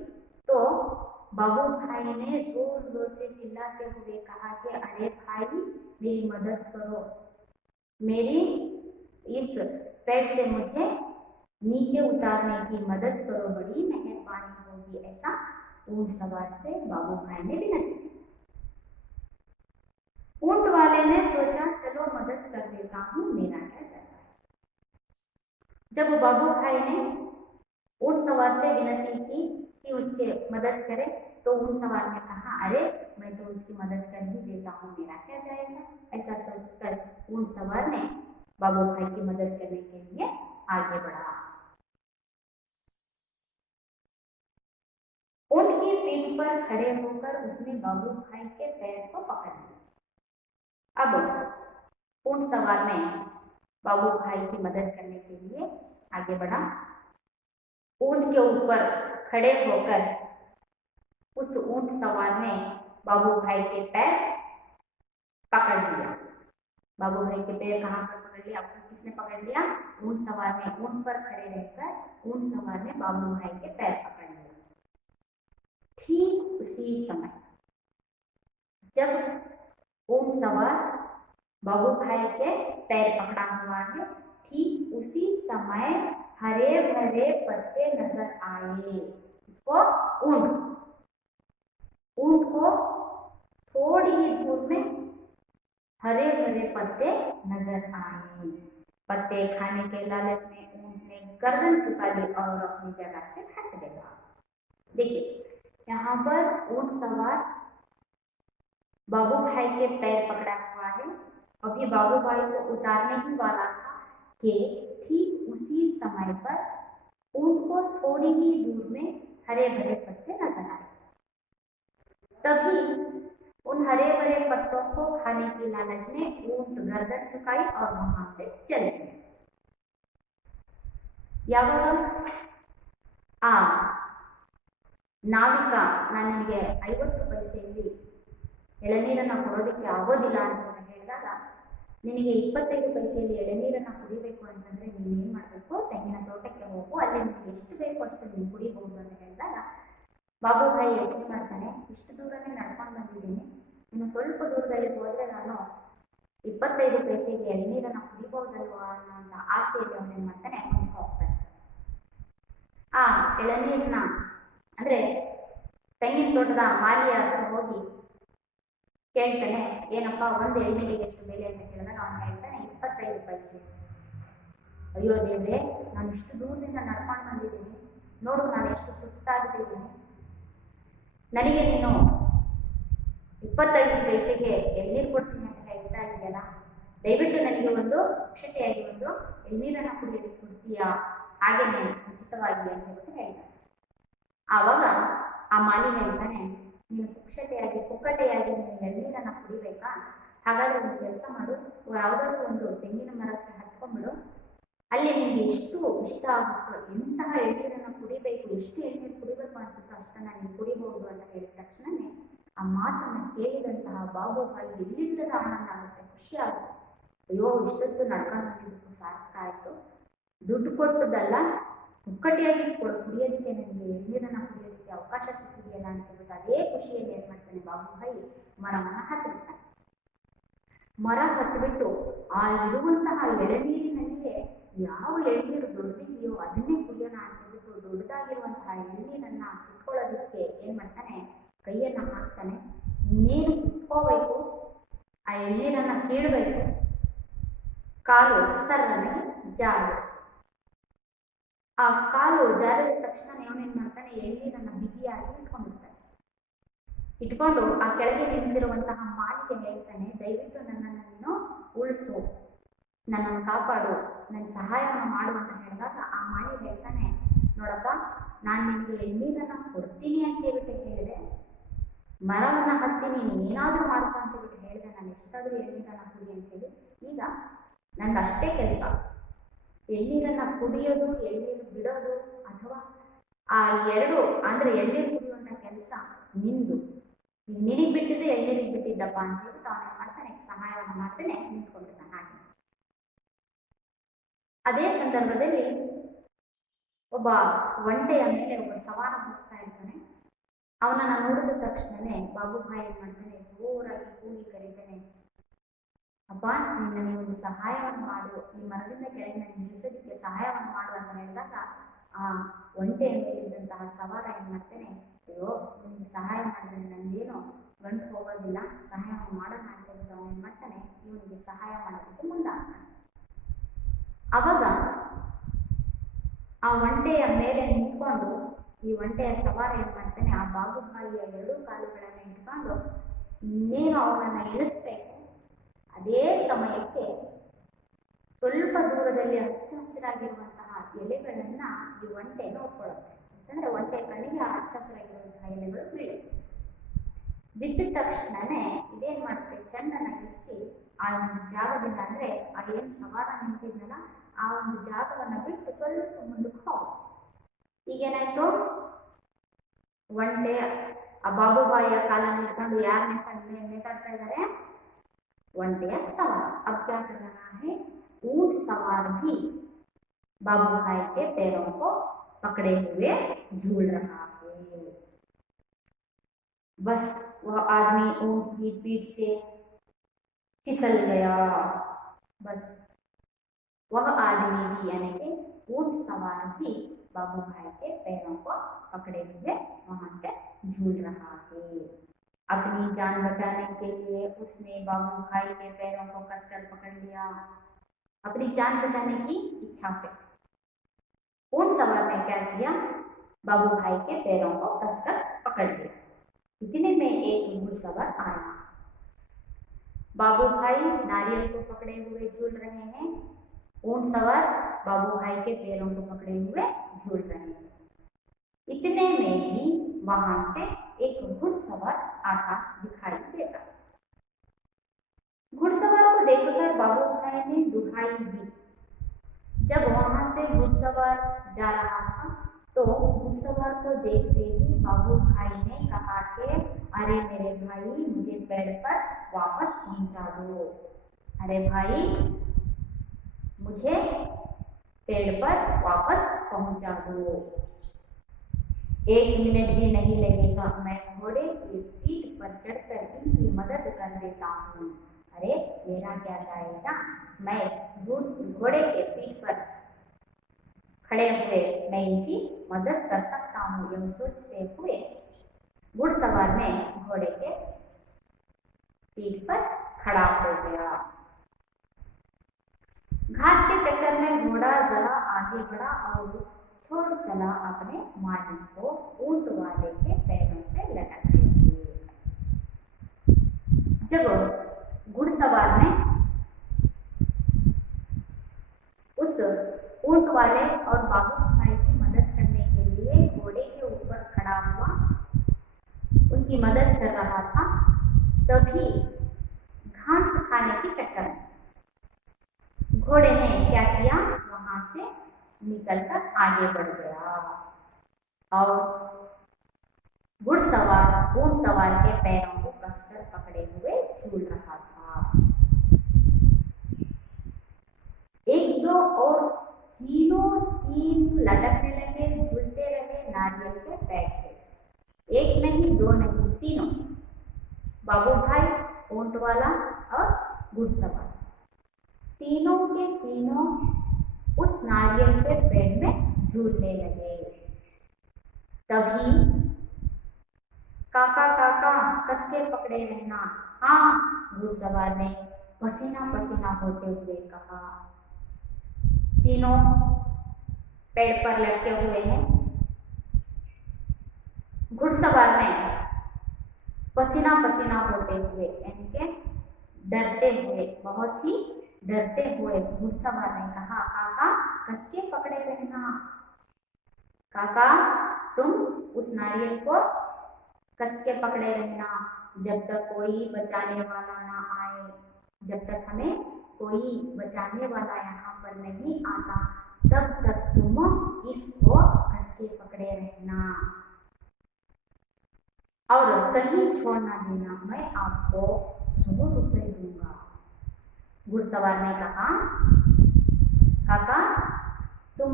तो बाबू भाई ने जोर जोर से चिल्लाते हुए कहा कि अरे भाई मेरी मदद करो, मेरी इस पेड़ से मुझे नीचे उतारने की मदद करो, बड़ी मेहरबानी होगी, ऐसा ऊंट सवार से बाबू भाई ने विनती की। ऊंट वाले ने सोचा चलो मदद कर देता हूँ, मेरा क्या जाता है। जब बाबू भाई ने ऊंट सवार से विनती की कि उसके मदद करे, तो ऊंट सवार ने कहा अरे मैं तो उसकी मदद कर ही देता हूँ, मेरा क्या जाएगा। ऐसा सोचकर ऊंट सवार ने बाबू भाई की मदद करने के लिए आगे बढ़ा। ऊंट की पीठ पर खड़े होकर उसने बाबू भाई के पैर को पकड़ लिया। अब ऊंट सवार ने बाबू भाई की मदद करने के लिए आगे बढ़ा। ऊंट के ऊपर खड़े होकर उस ऊंट सवार ने बाबू भाई के पैर पकड़ लिया। बाबू भाई के पैर कहाँ पर पकड़ लिया? आपको किसने पकड़ लिया? ऊंट सवार ने। ऊंट पर खड़े रहकर ऊंट सवार ने बाबू भाई के पैर पकड़ लिया। ठीक उसी समय जब ऊंट सवार बाबू भाई के पैर पकड़ा हुआ है, ठीक उसी समय हरे भरे पत्ते नजर आए। इसको ऊंट को थोड़ी ही दूर में हरे भरे पत्ते नजर आए। पत्ते खाने के लालच में ऊंट ने गर्दन झुका ली और अपनी जगह से हट गया। देखिए यहाँ पर ऊंट सवार बाबू भाई के पैर पकड़ा हुआ है। अभी बाबू भाई को उतारने ही वाला था कि ठीक उसी समय पर ऊंट को थोड़ी ही दूर में हरे भरे पत्ते नजर आए। तभी उन हरे भरे पत्तों को खाने की लालच में ऊंट गर्दन झुकाई और वहां से चले गए। ಯಾವಾಗ ಆ ನಾವಿಕ ನನಗೆ 50 ಪೈಸೆಯಲ್ಲಿ ಎಳನೀರನ್ನು ಕೊಡೋದಕ್ಕೆ ಆಗೋದಿಲ್ಲ ಅಂತ ಹೇಳಿದಾಗ, ನಿನಗೆ 25 ಪೈಸೆಯಲ್ಲಿ ಎಳನೀರನ್ನು ಕುಡಿಬೇಕು ಅಂತಂದ್ರೆ ನೀನು ಏನು ಮಾಡಬೇಕು? ತೆಂಗಿನ ತೋಟಕ್ಕೆ ಹೋಗು, ಅಲ್ಲಿ ನಿನಗೆ ಎಷ್ಟು ಬೇಕೋ ಅಷ್ಟು ನೀನು ಕುಡಿಬಹುದು ಅಂತ ಹೇಳಿದಾಗ ಬಾಬು ಭಾಯಿ ಯೋಚನೆ ಮಾಡ್ತಾನೆ, ಇಷ್ಟು ದೂರನೇ ನಡ್ಕೊಂಡು ಬಂದಿದ್ದೀನಿ, ಇನ್ನು ಸ್ವಲ್ಪ ದೂರದಲ್ಲಿ ಹೋದ್ರೆ ನಾನು 25 ಪೈಸೆಗೆ ಎಳನೀರನ್ನು ಕುಡಿಬಹುದಲ್ವಾ ಅನ್ನೋಂಥ ಆಸೆಯಲ್ಲಿ ಅವನೇನು ಮಾಡ್ತಾನೆ, ಹೋಗ್ತಾನೆ. ಆ ಎಳನೀರನ್ನ ಅಂದ್ರೆ ತೆಂಗಿನ ತೋಟದ ಮಾಲಿಯ ಹತ್ರ ಹೋಗಿ ಕೇಳ್ತಾನೆ, ಏನಪ್ಪ ಒಂದು ಎಳನೀರಿಗೆ ಎಷ್ಟು ಬೆಲೆ ಅಂತ ಕೇಳಿದಾಗ ಅವನು ಹೇಳ್ತಾನೆ 25 ಪೈಸೆ. ಅಯ್ಯೋ ದೇವ್ರೆ, ನಾನು ಇಷ್ಟು ದೂರದಿಂದ ನಡ್ಕೊಂಡು ಬಂದಿದ್ದೀನಿ, ನೋಡು ನಾನು ಎಷ್ಟು ಸುಸ್ತಾಗಿದ್ದೀನಿ, ನನಗೆ ನೀನು 25 ಪೈಸೆಗೆ ಎಳ್ನೀರು ಕೊಡ್ತೀನಿ ಅಂತ ಹೇಳ್ತಾ ಇದೆಯಲ್ಲ, ದಯವಿಟ್ಟು ನನಗೆ ಒಂದು ಪುಕ್ಷತೆಯಾಗಿ ಒಂದು ಎಳ್ನೀರನ್ನು ಕುಡಿಯೋದಕ್ಕೆ ಕೊಡ್ತೀಯಾ, ಹಾಗೇನೆ ಉಚಿತವಾಗಿ ಅಂತ ಹೇಳ್ಬಿಟ್ಟು ಹೇಳ್ತಾನೆ. ಆವಾಗ ಆ ಮಾಲಿ ಹೇಳ್ತಾನೆ, ನೀನು ಪುಕ್ಕಟೆಯಾಗಿ ನೀನು ಎಳ್ನೀರನ್ನು ಕುಡಿಬೇಕಾ? ಹಾಗಾದ್ರೆ ಒಂದು ಕೆಲಸ ಮಾಡು, ಯಾವುದಾದ್ರೂ ಒಂದು ತೆಂಗಿನ ಮರಕ್ಕೆ ಹತ್ಕೊಂಡ್ಬಿಡು, ಅಲ್ಲಿ ನಿಮಗೆ ಎಷ್ಟು ಇಷ್ಟ ಆಗುತ್ತೋ, ಎಂತಹ ಎಳ್ನೀರನ್ನು ಕುಡಿಬೇಕು, ಎಷ್ಟು ಎಳ್ನೀರು ಕುಡಿಬೇಕು ಅನ್ಸುತ್ತೋ ಅಷ್ಟನ್ನ ನೀನು ಕುಡಿಬಹುದು ಅಂತ ಹೇಳಿದ ತಕ್ಷಣನೇ ಆ ಮಾತನ್ನು ಕೇಳಿದಂತಹ ಬಾಬು ಭಾಯಿ ಎಲ್ಲಿಲ್ಲದ ಆನಂದ ಆಗುತ್ತೆ, ಖುಷಿ ಆಗುತ್ತೆ. ಅಯ್ಯೋ, ಇಷ್ಟೊತ್ತು ನಡ್ಕೊಂಡು ಬಂದಿದ್ದಕ್ಕೂ ಸಾರ್ಥಕ ಆಯಿತು, ದುಡ್ಡು ಕೊಟ್ಟದಲ್ಲ, ಮುಕ್ಕಟ್ಟಿಯಾಗಿ ಕುಡಿಯೋದಕ್ಕೆ ನನಗೆ ಎಳ್ನೀರನ್ನು ಕುಡಿಯೋದಕ್ಕೆ ಅವಕಾಶ ಸಿಕ್ಕಿದೆಯಲ್ಲ ಅಂತ ಹೇಳ್ಬಿಟ್ಟು ಅದೇ ಖುಷಿಯಲ್ಲಿ ಏನು ಮಾಡ್ತಾನೆ ಬಾಬು ಭಾಯಿ ಮರವನ್ನು ಹತ್ತಿಬಿಡ್ತಾನೆ. ಮರ ಹತ್ತಿಬಿಟ್ಟು ಆ ಇರುವಂತಹ ಎಳನೀರಿನಲ್ಲಿಯೇ ಯಾವ ಎಳ್ನೀರು ದೊಡ್ಡದಿದೆಯೋ ಅದನ್ನೇ ಕುಡಿಯೋಣ ಅಂತ ಹೇಳ್ಬಿಟ್ಟು ದೊಡ್ಡದಾಗಿರುವಂತಹ ಎಳ್ನೀರನ್ನ ಕಿತ್ಕೊಳ್ಳೋದಕ್ಕೆ ಏನ್ ಮಾಡ್ತಾನೆ, ಕೈಯನ್ನ ಹಾಕ್ತಾನೆ. ಇನ್ನೇನು ಕಿತ್ಕೋಬೇಕು, ಆ ಎಳ್ನೀರನ್ನ ಕೀಳ್ಬೇಕು, ಕಾಲು ಸರ್ರನೆ ಜಾರು. ಆ ಕಾಲು ಜಾರಿದ ತಕ್ಷಣ ಅವನೇನ್ ಮಾಡ್ತಾನೆ, ಎಳ್ನೀರನ್ನ ಬಿಗಿಯಾಗಿ ಇಟ್ಕೊಂಡು ಆ ಕೆಳಗೆ ನಿಂತಿರುವಂತಹ ಮಾಲಿಗೆ ಹೇಳ್ತಾನೆ, ದಯವಿಟ್ಟು ನನ್ನನ್ನು ನೀನು ಉಳಿಸು, ನನ್ನನ್ನು ಕಾಪಾಡು, ನನ್ನ ಸಹಾಯವನ್ನು ಮಾಡು ಅಂತ ಹೇಳಿದಾಗ ಆ ಮಾಲಿ ಹೇಳ್ತಾನೆ, ನೋಡಪ್ಪ, ನಾನು ನಿನಗೆ ಎಳ್ನೀರನ್ನ ಕೊಡ್ತೀನಿ ಅಂತ ಹೇಳ್ಬಿಟ್ಟು ಹೇಳಿದೆ, ಮರವನ್ನು ಹತ್ತೀನಿ, ನೀನು ಏನಾದರೂ ಮಾಡ್ಕೊ ಅಂತ ಹೇಳ್ಬಿಟ್ಟು ಹೇಳಿದೆ, ನಾನು ಎಷ್ಟಾದರೂ ಎಳ್ನೀರನ್ನ ಕುಡಿ ಅಂತ ಹೇಳಿ. ಈಗ ನಂದು ಅಷ್ಟೇ ಕೆಲಸ, ಎಳ್ನೀರನ್ನ ಕುಡಿಯೋದು, ಎಳ್ನೀರು ಬಿಡೋದು, ಅಥವಾ ಆ ಎರಡು ಅಂದ್ರೆ ಎಳ್ನೀರು ಕುಡಿಯುವಂಥ ಕೆಲಸ ನಿಂದು, ನಿನಗೆ ಬಿಟ್ಟಿದ್ದು ಎಳ್ನೀರಿಗೆ ಬಿಟ್ಟಿದ್ದಪ್ಪ ಅಂತ ಹೇಳ್ಬಿಟ್ಟು ಅವನೇನ್ ಮಾಡ್ತಾನೆ, ಸಹಾಯವನ್ನು ಮಾಡ್ತಾನೆ, ನಿಂತ್ಕೊಂಡಿರ್ತಾನೆ. ಹಾಗೆ ಅದೇ ಸಂದರ್ಭದಲ್ಲಿ ಒಬ್ಬ ಒಂಟೆಯ ಮೇಲೆ ಒಬ್ಬ ಸವಾರ ಹೋಗ್ತಾ ಇರ್ತಾನೆ. ಅವನನ್ನ ನೋಡಿದ ತಕ್ಷಣನೇ ಬಾಬು ಭಾಯಿ ಏನ್ ಮಾಡ್ತಾನೆ, ಜೋರಾಗಿ ಕೂಗಿ ಕರೀತಾನೆ, ಅಪ್ಪ ನಿನ್ನ ಒಂದು ಸಹಾಯವನ್ನು ಮಾಡು, ಈ ಮರದಿಂದ ಕೆಳಗೆ ನನಗೆ ಇಳಿಸೋದಕ್ಕೆ ಸಹಾಯವನ್ನು ಮಾಡು ಅಂತ ಹೇಳಿದಾಗ ಆ ಒಂಟೆಯ ಮೇಲಿದ್ದಂತಹ ಸವಾರ ಏನು ಮಾಡ್ತಾನೆ, ಅಯ್ಯೋ ನಿಮಗೆ ಸಹಾಯ ಮಾಡಿದ್ರೆ ನನಗೇನು ಗಂಟು ಹೋಗೋದಿಲ್ಲ, ಸಹಾಯವನ್ನು ಮಾಡೋಣ ಅಂತ ಹೇಳಿದ್ರೆ ಅವನು ಏನು ಮಾಡ್ತಾನೆ, ಇವನಿಗೆ ಸಹಾಯ ಮಾಡೋದಕ್ಕೆ ಮುಂದಾಗ್ತಾನೆ. ಅವಾಗ ಆ ಒಂಟೆಯ ಮೇಲೆ ನಿಂತ್ಕೊಂಡು ಈ ಒಂಟೆಯ ಸವಾರ ಏನು ಮಾಡ್ತಾನೆ, ಆ ಬಾಬುಭಾಯಿಯ ಎರಡೂ ಕಾಲುಗಳನ್ನು ಇಟ್ಕೊಂಡು ಇನ್ನೇನು ಅವನನ್ನು ಇಳಿಸ್ಬೇಕು. ಅದೇ ಸಮಯಕ್ಕೆ ಸ್ವಲ್ಪ ದೂರದಲ್ಲಿ ಹಚ್ಚ ಹಸಿರಾಗಿರುವಂತಹ ಎಲೆಗಳನ್ನ ಈ ಒಂಟೆ ನೋಡ್ಕೊಳ್ಳುತ್ತೆ. ಯಾಕಂದ್ರೆ ಒಂಟೆ ಕಣ್ಣಿಗೆ ಆ ಹಚ್ಚ ಹಸಿರಾಗಿರುವಂತಹ ಎಲೆಗಳು ಬೀಳುತ್ತೆ. ಬಿದ್ದ ತಕ್ಷಣನೇ ಇದೇನ್ ಮಾಡುತ್ತೆ, ಚೆಂಡನ್ನ ಇಳಿಸಿ ಆ ಒಂದು ಜಾಗದಿಂದ, ಅಂದ್ರೆ ಆ ಏನ್ ಸವಾರ ನಿಂತಿದ್ನಲ್ಲ ಆ ಒಂದು ಜಾಗವನ್ನ ಬಿಟ್ಟು ಸ್ವಲ್ಪ ಮುಂದಕ್ಕೆ ಹೋಗುತ್ತೆ. ಈಗೇನಾಯ್ತು, ಒಂಟೆ ಆ ಬಾಬುಭಾಯಿಯ ಕಾಲನ್ನು ಇಟ್ಕೊಂಡು ಯಾರು ನೇತಾಡ್ತಾ ಇದ್ದಾರೆ, ಒಂಟೆಯ सवार। अब क्या कर रहा है, ऊंट सवार भी बाबू भाई के पैरों को पकड़े हुए झूल रहा है। बस वह आदमी ऊंट की पीठ से फिसल गया। बस वह आदमी भी यानी कि ऊंट सवार भी बाबू भाई के पैरों को पकड़े हुए वहां से झूल रहा है। अपनी जान बचाने के लिए उसने बाबू भाई के पैरों को कसकर पकड़ लिया। अपनी जान बचाने की इच्छा से ऊंट सवार ने क्या किया, बाबू भाई के पैरों को कसकर पकड़ लिया। इतने में एक घुड़सवार आया। बाबू भाई नारियल को पकड़े हुए झूल रहे हैं, ऊंट सवार बाबू भाई के पैरों को पकड़े हुए झूल रहे हैं। इतने में ही वहां से एक घुड़सवार आता दिखाई देता। घुड़सवार को देखकर बाबू भाई ने दुहाई दी। जब वहां से घुड़सवार जा रहा था तो घुड़सवार को देखते ही बाबू भाई ने कहा कि अरे मेरे भाई, मुझे पेड़ पर वापस पहुंचा दो। अरे भाई, मुझे पेड़ पर वापस पहुंचा दो। 1 मिनट भी नहीं लगेगा, मैं घोड़े की पीठ पर चढ़कर इनकी मदद कर देता हूँ। अरे मेरा क्या जाएगा, मैं घोड़े के पीठ पर खड़े हुए मैं इनकी मदद कर सकता हूँ। यह सोचते हुए घुड़सवार ने घोड़े के पीठ पर खड़ा हो गया। घास के चक्कर में घोड़ा जरा आगे बढ़ा और छोड़ चला अपने मालिक को ऊंट वाले के पैरों से लटकते हुए। जब घुड़सवार ने उस ऊंट वाले और बाबू भाई की मदद करने के लिए घोड़े के ऊपर खड़ा हुआ, उनकी मदद कर रहा था, तभी घास खाने के चक्कर में घोड़े ने क्या किया, वहां से निकलकर आगे बढ़ गया और घुड़सवार ऊंट सवार के पैरों को कसकर पकड़े हुए झूल रहा था। 1, 2 और तीनों लटकने लगे, झूलते रहे नारियल के पेड़ से। 1 नहीं, 2 नहीं, तीनों, बाबू भाई, ऊंट वाला और घुड़सवार, तीनों के तीनों उस नारियल के पेड़ में झूलने लगे। तभी काका काका कस के पकड़े रहना, हाँ, घुड़सवार ने पसीना पसीना होते हुए कहा। तीनों पेड़ पर लटके हुए हैं। घुड़सवार ने पसीना पसीना होते हुए यानी के डरते हुए, बहुत ही डरते हुए घुड़सवार ने कहा, काका कस के पकड़े रहना। काका तुम उस नारियल को कस के पकड़े रहना, जब तक कोई बचाने वाला ना आए, जब तक हमें कोई बचाने वाला यहाँ पर नहीं आता, तब तक तुम इसको कस के पकड़े रहना और कहीं छोड़ ना देना, मैं आपको 100 रुपए दूंगा। घुड़सवार ने कहा, काका तुम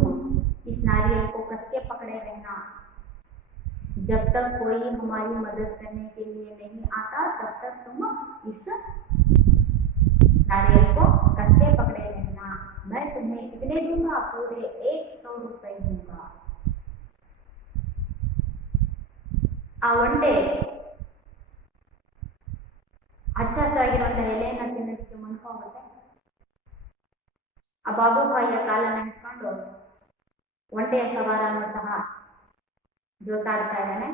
इस नारियल को कस के पकड़े रहना, जब तक कोई हमारी मदद करने के लिए नहीं आता तब तक तुम इस नारियल को कस के पकड़े रहना, मैं तुम्हें इतने दूंगा, पूरे 100 रुपए दूंगा. ಆ ಒಂಟೆ ಹಚ್ಚ ಹಸಿರಾಗಿರುವಂತಹ ಎಲೆಯನ್ನ ತಿನ್ನೋದಕ್ಕೆ ಮುನ್ಕೋಗುತ್ತೆ. ಆ ಬಾಬುಭಾಯಿಯ ಕಾಲನ್ನ ಹಿಡ್ಕೊಂಡು ಒಂಟೆಯ ಸವಾರನು ಸಹ ಜೋತಾಡ್ತಾ ಇದ್ದಾನೆ.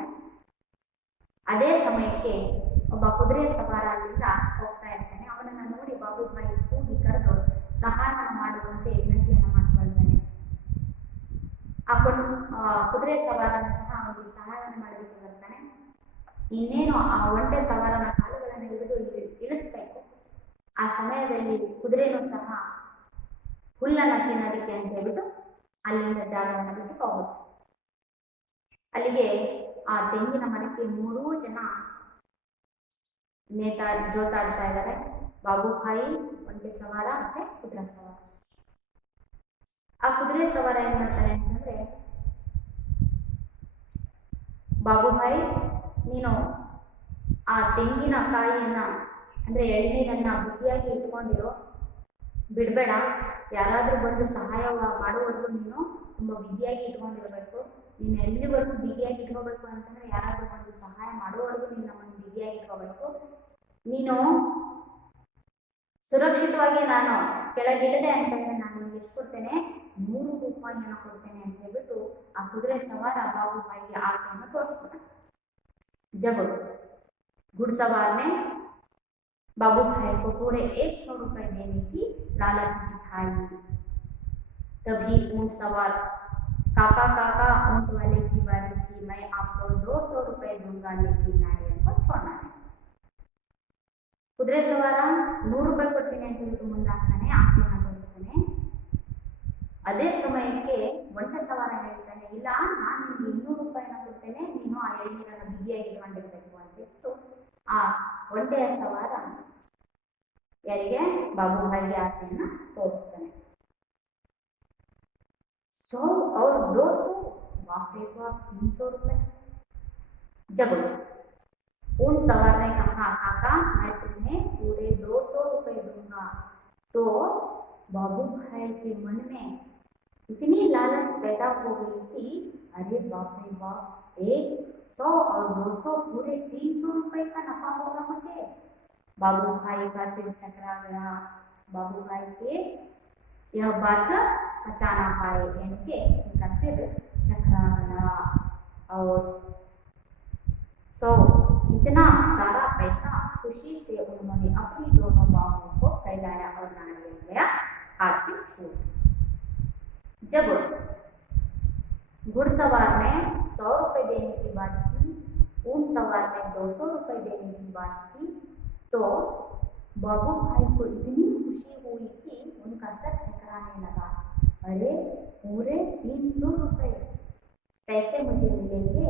ಅದೇ ಸಮಯಕ್ಕೆ ಒಬ್ಬ ಕುದುರೆ ಸವಾರ ಅಲ್ಲಿಂದ ಹೋಗ್ತಾ ಇರ್ತಾನೆ. ಅವನನ್ನ ನೋಡಿ ಬಾಬುಭಾಯಿ ಕೂಗಿ ಕರೆದು ಸಹಾಯ ಮಾಡುವಂತೆ ವಿನಂತಿಯನ್ನು ಮಾಡ್ಕೊಳ್ತಾನೆ. ಕುದುರೆ ಸವಾರನ ಸಹ ಅವನಿಗೆ ಸಹಾಯವನ್ನು ಮಾಡೋದಕ್ಕೆ ಬರ್ತಾನೆ. ಇನ್ನೇನು ಆ ಒಂಟೆ ಸವಾರನ ಕಾಲುಗಳನ್ನು ಹಿಡಿದು ಇಳಿಸ್ಬೇಕು. ಆ ಸಮಯದಲ್ಲಿ ಕುದುರೆನೂ ಸಹ ಹುಲ್ಲನ್ನು ತಿನ್ನೋದಕ್ಕೆ ಅಂತ ಹೇಳ್ಬಿಟ್ಟು ಅಲ್ಲಿಂದ ಜಾಗವನ್ನು ಬಿಟ್ಟು ಹೋಗುತ್ತೆ. ಅಲ್ಲಿಗೆ ಆ ತೆಂಗಿನ ಮರಕ್ಕೆ 3 ಜನ ಜೋತಾಡ್ತಾ ಇದ್ದಾರೆ. ಬಾಬುಭಾಯಿ, ಒಂಟೆ ಸವಾರ ಮತ್ತೆ ಕುದುರೆ ಸವಾರ. ಆ ಕುದುರೆ ಸವಾರ ಏನ್ ಮಾಡ್ತಾನೆ ಅಂತಂದ್ರೆ, ಬಾಬುಭಾಯಿ ನೀನು ಆ ತೆಂಗಿನ ಕಾಯಿಯನ್ನ ಅಂದ್ರೆ ಎಳ್ನೀರನ್ನ ಬಿಗಿಯಾಗಿ ಇಟ್ಕೊಂಡಿರೋ, ಬಿಡ್ಬೇಡ. ಯಾರಾದ್ರೂ ಬಂದು ಸಹಾಯ ಮಾಡುವವರೆಗೂ ನೀನು ತುಂಬಾ ಬಿಗಿಯಾಗಿ ಇಟ್ಕೊಂಡಿರ್ಬೇಕು. ನೀನು ಎಲ್ಲಿವರೆಗೂ ಬಿಗಿಯಾಗಿ ಇಟ್ಕೋಬೇಕು ಅಂತಂದ್ರೆ, ಯಾರಾದ್ರೂ ಬಂದು ಸಹಾಯ ಮಾಡುವವರೆಗೂ ನೀನು ನಮ್ಮನ್ನು ಬಿಗಿಯಾಗಿ ಇಟ್ಕೋಬೇಕು. ನೀನು ಸುರಕ್ಷಿತವಾಗಿ ನಾನು ಕೆಳಗಿಡದೆ ಅಂತಂದ್ರೆ ನಾನು ನಿಮ್ಗೆ ಎಷ್ಟು ಕೊಡ್ತೇನೆ, 100 ರೂಪಾಯಿಯನ್ನು ಕೊಡ್ತೇನೆ ಅಂತ ಹೇಳ್ಬಿಟ್ಟು ಆ ಕುದುರೆ ಸವಾರ ಬಾಬುಭಾಯಿಗೆ ಆಸೆಯನ್ನು ತೋರಿಸ್ತಾನೆ. जब घुड़सवार ने बाबू भाई को पूरे 100 रुपए देने की लालच दिखाई, तभी ऊंट सवार काका काका ऊंट वाले की बारी थी, मैं आपको 200 रुपए दूंगा लेकिन नारियल को छोड़ना है. ಕುದುರೆ ಸವಾರ 100 ರೂಪಾಯಿ ಕೊಡ್ತೀನಿ ಅಂತ ಹೇಳ್ಬಿಟ್ಟು ಮುಂದಾಗ್ತಾನೆ, ಆಸೆಯನ್ನು ತೋರಿಸ್ತಾನೆ. ಅದೇ ಸಮಯಕ್ಕೆ ಒಂಟೆ ಸವಾರ ಹೇಳ್ತಾನೆ, ಇಲ್ಲ ನಾನು ನಿಮ್ಗೆ 200 ರೂಪಾಯಿನ ಕೊಡ್ತೇನೆ, ನೀನು ಆ ಎಳ್ನೀರನ್ನು ಬಿಗಿಯಾಗಿ ಇಟ್ಕೊಂಡಿರ್ಬೇಕು ಅಂತ ಹೇಳ್ಬಿಟ್ಟು ಆ ಒಂಟೆಯ ಸವಾರ ಯಾರಿಗೆ, ಬಾಬುಭಾಯಿಗೆ ಆಸೆಯನ್ನ ತೋರಿಸ್ತಾನೆ. 100 और 200, बाप रे बाप 300 रुपए. जब ऊंट सवार ने कहा काका मैं तुम्हें पूरे 200 रुपए दूंगा, तो बाबूभाई के मन में इतनी लालच पैदा हो गई कि अरे बाप रे बाप, 100 और 200 पूरे 300 रुपए का नफा होगा मुझे. बाबूभाई का सिर चकरा गया. बाबूभाई के यह बात बचा ना पाए, इनके उनका सिर चकरा गया. और इतना सारा पैसा खुशी से उन्होंने अपनी दोनों बाहों को फैलाया और नारियल गया हाथ से छूट. जब घुड़सवार ने 100 रुपए देने की बात की, ऊंट सवार ने 200 रुपए देने की बात की, तो बाबूभाई को इतनी खुशी हुई कि उनका सर चकराने लगा. अरे पूरे 300 रुपए पैसे मुझे मिलेंगे.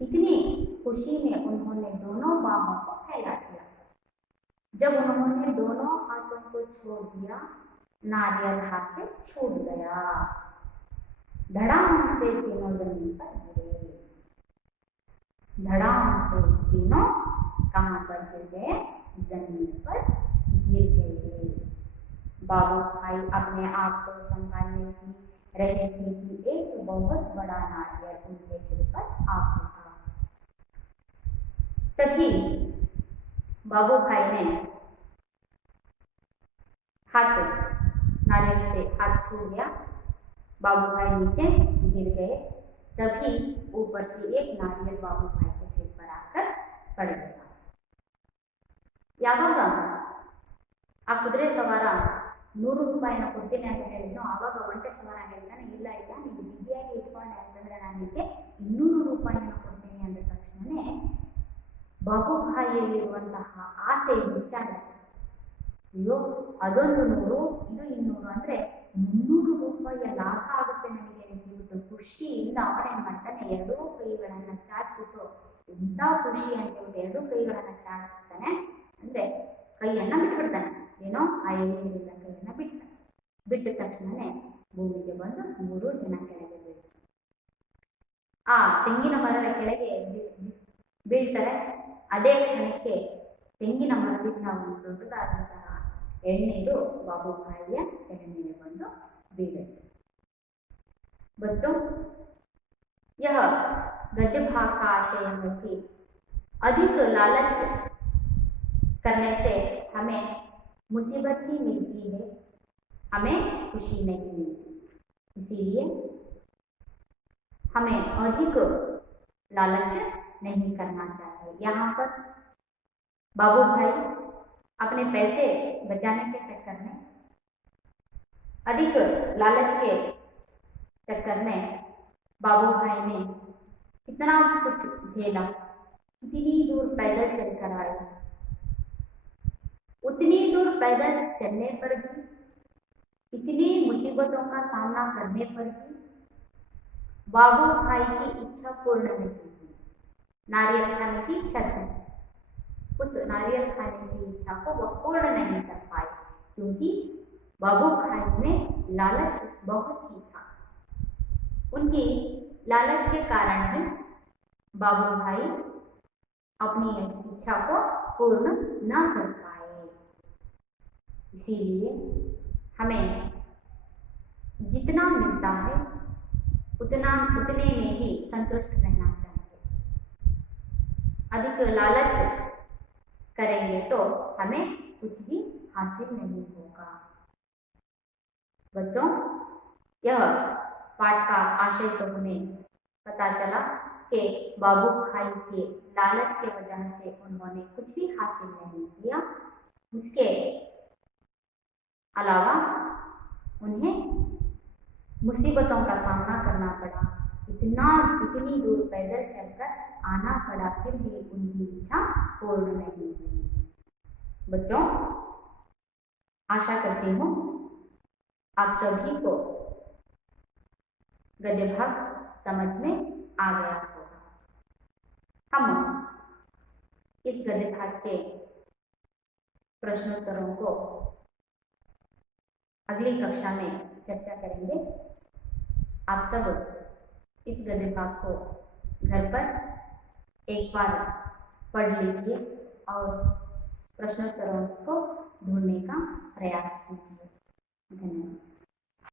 इतनी खुशी में उन्होंने दोनों बाहों को फैला दिया. जब उन्होंने दोनों हाथों को छोड़ दिया, नारियल हाथ से छूट गया. धड़ाम से तीनों जमीन पर गिरे. धड़ाम से तीनों कहाँ पर गिर गए, जमीन पर गिर गए. बाबूभाई अपने आप को संभालने की रहे थे कि एक बहुत बड़ा नारियल उनके सिर पर आ पड़ा. तभी बाबूभाई ने हाथ नारियल से हाथ छू लिया. बाबूभाई नीचे गिर गए. तभी ऊपर से एक नारियल बाबूभाई के सिर पर आकर पड़ गया. ಯಾವಾಗ ಆ ಕುದುರೆ ಸವಾರ 100 ರೂಪಾಯಿನ ಕೊಡ್ತೀನಿ ಅಂತ ಹೇಳಿದ್ನೋ, ಆವಾಗ ಒಂಟೆ ಸವಾರ ಹೇಳ್ತಾನೆ, ಇಲ್ಲ ಇಲ್ಲ ನೀವು ಬಿಗಿಯಾಗಿ ಇಟ್ಕೊಂಡೆ ಅಂತಂದ್ರೆ ನಾನು ನಿಮಗೆ 200 ರೂಪಾಯಿನ ಕೊಡ್ತೀನಿ ಅಂದ ತಕ್ಷಣನೇ ಬಾಬುಭಾಯಿಯಲ್ಲಿರುವಂತಹ ಆಸೆ ಹೆಚ್ಚಾಗುತ್ತೆ. ಅಯ್ಯೋ ಅದೊಂದು 100, ಇದು 200 ಅಂದ್ರೆ 300 ರೂಪಾಯಿಯ ಲಾಭ ಆಗುತ್ತೆ ನನಗೆ ಅಂತ ಹೇಳ್ಬಿಟ್ಟು ಖುಷಿಯಿಂದ ಅವನೇನ್ ಮಾಡ್ತಾನೆ, 2 ಕೈಗಳನ್ನ ಚಾಚ್ಬಿಟ್ಟು, ಎಂತ ಖುಷಿ ಅಂತ ಹೇಳ್ಬಿಟ್ಟು 2 ಕೈಗಳನ್ನ ಚಾಚ್ತಾನೆ. ಅಂದ್ರೆ ಕೈಯನ್ನ ಬಿಟ್ಬಿಡ್ತಾನೆ. ಏನೋ ಆ ಎಲೆಯಿಂದ ಕೈಯನ್ನ ಬಿಡ್ತಾನೆ. ಬಿಟ್ಟ ತಕ್ಷಣನೇ ಭೂಮಿಗೆ ಬಂದು 3 ಜನ ಕೆಳಗೆ ಬೀಳ್ತಾರೆ. ಆ ತೆಂಗಿನ ಮರದ ಕೆಳಗೆ ಬೀಳ್ತಾರೆ. ಅದೇ ಕ್ಷಣಕ್ಕೆ ತೆಂಗಿನ ಮರದಿಂದ ಒಂದು ದೊಡ್ಡದಾದಂತಹ ಎಳ್ನೀರು ಬಾಬುಭಾಯಿಯ ತಲೆ ಮೇಲೆ ಬಂದು ಬೀಳುತ್ತೆ. बच्चों, यह गद्य भाग का आशय है कि अधिक लालच करने से हमें मुसीबत ही मिलती है, हमें खुशी नहीं मिलती। इसीलिए हमें अधिक लालच नहीं करना चाहिए। यहाँ पर बाबू भाई अपने पैसे बचाने के चक्कर में, अधिक लालच के चक्कर में बाबू भाई ने कितना कुछ झेला, कितनी दूर पैदल चलकर आए। उतनी दूर पैदल चलने पर भी, इतनी मुसीबतों का सामना करने पर भी बाबू भाई की इच्छा पूर्ण नहीं हुई। नारियल खाने की इच्छा थी, उस नारियल खाने की इच्छा को वह पूर्ण नहीं कर पाए, क्योंकि बाबू भाई में लालच बहुत ही था। उनकी लालच के कारण ही बाबू भाई अपनी इच्छा को पूर्ण न कर पाए। इसीलिए हमें जितना मिलता है उतने में ही संतुष्ट रहना चाहिए। अधिक लालच करेंगे तो हमें कुछ भी हासिल नहीं होगा। बच्चों, यह पाठ का आशय तो हमें पता चला कि बाबू भाई के लालच के वजह से उन्होंने कुछ भी हासिल नहीं किया। उसके अलावा उन्हें मुसीबतों का सामना करना पड़ा, इतनी दूर पैदल चलकर आना पड़ा, फिर भी उनकी इच्छा पूर्ण नहीं हुई। बच्चों, आशा करती हूँ आप सभी को गद्य भाग समझ में आ गया होगा। हम इस गद्य भाग के प्रश्नोत्तरों को अगली कक्षा में चर्चा करेंगे। आप सब इस गद्य भाग को घर पर एक बार पढ़ लीजिए और प्रश्नोत्तरों को ढूंढने का प्रयास कीजिए। धन्यवाद।